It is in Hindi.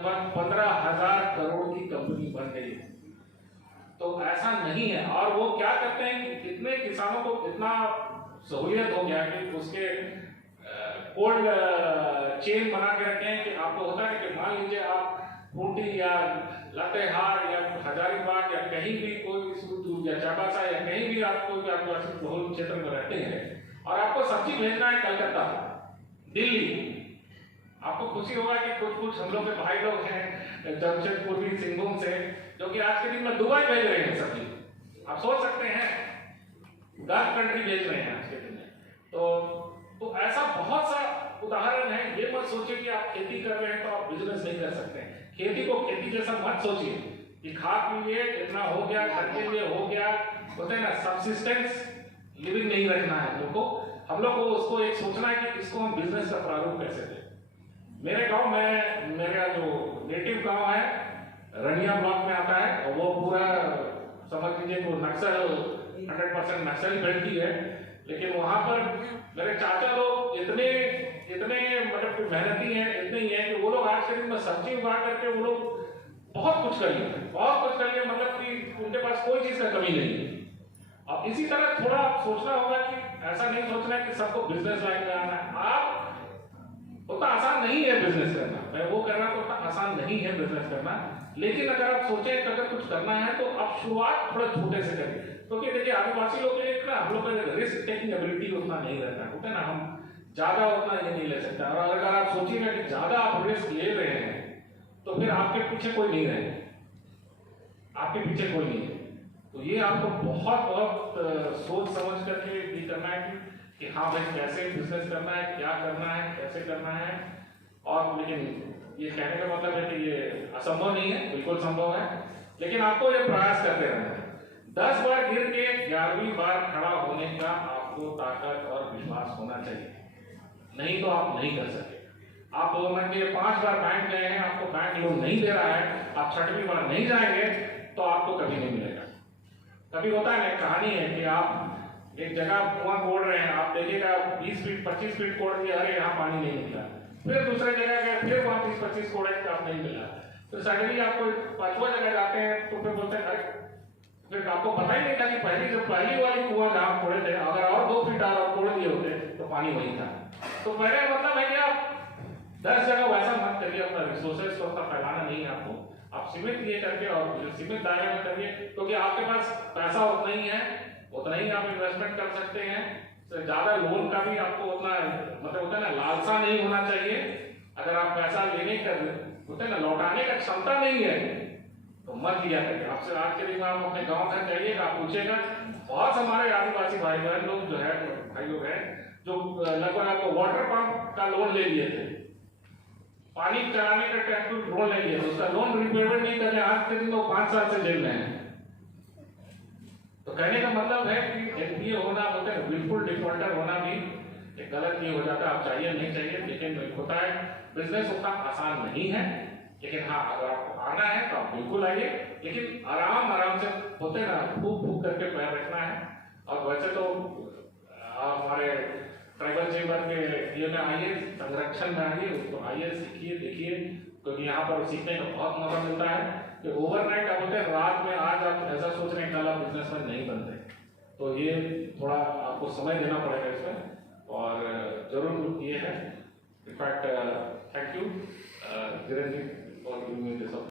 15,000 करोड़ की कंपनी बन गई है। तो ऐसा नहीं है। और वो क्या करते हैं कि कितने किसानों को इतना सहूलियत हो गया कि उसके कोल्ड चेन बना के रखे हैं कि आपको होता है कि मान लीजिए आप खूंटी या लातेहार या हजारीबाग या कहीं भी कोई या चाबासा या कहीं भी आपको बहुल क्षेत्र में रहते हैं और आपको सब्जी भेजना है कलकत्ता, दिल्ली, आपको खुशी होगा कि कुछ हम लोग के भाई लोग हैं जमशेदपुर सिंहभूम से जो कि आज के दिन में दुबई भेज रहे हैं सब्जी। आप सोच सकते हैं गल्फ कंट्री भेज रहे हैं आज के दिन में। तो ऐसा बहुत सा उदाहरण है। ये मत सोचिए कि आप खेती कर रहे हैं तो आप बिजनेस नहीं कर सकते हैं। खेती को खेती जैसा मत सोचिए कि खा पी लिए इतना हो गया, घर के लिए हो गया, होते हैं ना, सबसिस्टेंस लिविंग नहीं रखना है हम लोग को उसको एक सोचना है कि इसको हम बिजनेस का प्रारूप कैसे दें। मेरे गांव में, मेरा जो नेटिव गांव है रनिया ब्लॉक में आता है और वो पूरा समझ लीजिए वो नक्सल 100% नक्सल बेल्ट ही है। लेकिन वहां पर मेरे चाचा लोग इतने मतलब मेहनती हैं, इतने ही हैं कि वो लोग आज के दिन में सब्जी उगा करके वो लोग बहुत कुछ कर लिए, मतलब कि उनके पास कोई चीज का कमी नहीं है। अब इसी तरह थोड़ा सोचना होगा कि ऐसा नहीं सोचना है कि सबको बिजनेस लाइन में आना है। आप उतना आसान नहीं है बिजनेस करना, मैं वो करना तो उतना आसान नहीं है बिजनेस करना। लेकिन अगर आप सोचें कि अगर कुछ करना है तो आप शुरुआत थोड़ा छोटे से करिए, क्योंकि देखिए आदिवासी लोग के लिए ना हम लोग का रिस्क टेकिंग एबिलिटी उतना नहीं रहता है ना, हम ज्यादा उतना ये नहीं ले सकते। और अगर आप सोचिएगा कि ज्यादा आप रिस्क ले रहे हैं तो फिर आपके पीछे कोई नहीं रहेगा, आपके पीछे कोई नहीं है। तो ये आपको बहुत सोच समझ करके भी करना है कि हाँ भाई कैसे बिजनेस करना है, क्या करना है, कैसे करना है। और लेकिन ये कहने का मतलब है कि ये असंभव नहीं है, बिल्कुल संभव है। लेकिन आपको ये प्रयास करते रहना है। 10 बार गिर के 11वीं बार खड़ा होने का आपको ताकत और विश्वास होना चाहिए, नहीं तो आप नहीं कर सकते। आप मान लीजिए 5 बार बैंक गए हैं, आपको बैंक लोन नहीं दे रहा है, आप 6वीं बार नहीं जाएंगे तो आपको कभी नहीं मिलेगा। कभी होता है ना, कहानी है कि आप एक जगह कुआं कोड़ रहे हैं, आप देखिएगा 20 फीट 25 फीट कोड़ दिया, अरे यहाँ पानी नहीं निकला। फिर दूसरे जगह गए, फिर वहां 30-25 कोड़े तो आप नहीं मिला। तो सडनली आपको 5वां जगह जाते हैं तो फिर बोलते हैं अरे फिर आपको पता ही नहीं था कि पहली वाली कुआं जहाँ कोड़े थे, अगर और 2 फीट और कोड़ दिए होते तो पानी वही था। तो मेरा मतलब है कि आप 10 जगह वैसा मत करिए, अपना रिसोर्सेज को उतना फैलाना नहीं है आपको। आप सीमित ये करके और सीमित दायरे में करिए, क्योंकि आपके पास पैसा उतना ही है, उतना ही आप इन्वेस्टमेंट कर सकते हैं। ज्यादा लोन का भी आपको उतना मतलब होता है ना, लालसा नहीं होना चाहिए। अगर आप पैसा लेने का होता है ना, लौटाने का क्षमता नहीं है तो मत लिया करिए। आपसे आज के दिन आप अपने गांव घर जाइएगा, आप पूछेगा, बहुत हमारे आदिवासी भाई बहन लोग जो है भाई लोग हैं जो लगभग आपको वाटर पंप का लोन ले लिए थे, पानी चलाने का टैक्स लोन ले लिए, उसका लोन रिपेमेंट नहीं करने आज के दिन वो 5 साल से जेल में है। तो कहने का मतलब है कि एनपीए होना बोलते हैं, बिल्कुल डिफॉल्टर होना भी एक गलत ये हो जाता है। आप चाहिए नहीं चाहिए, लेकिन होता है बिजनेस उतना आसान नहीं है। लेकिन हाँ, अगर आपको आना है तो आप बिल्कुल आइए, लेकिन आराम से होते ना, फूक करके पैर रखना है। और वैसे तो हमारे ट्राइबल चेंबर के ये में आइए, संरक्षण में आइए, उसको आइए, सीखिए, देखिए, क्योंकि यहाँ पर सीखने का बहुत मौका मिलता है कि ओवरनाइट आप बोलते हैं रात में आज आप ऐसा सोच रहे हैं कल आप बिजनेसमैन नहीं बनते। तो ये थोड़ा आपको समय देना पड़ेगा इसमें, और जरूर ये है। In fact thank you Dhirendra ji for giving me this